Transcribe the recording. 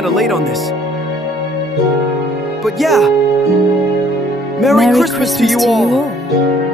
kind of late on this. But yeah, Merry Christmas to you all.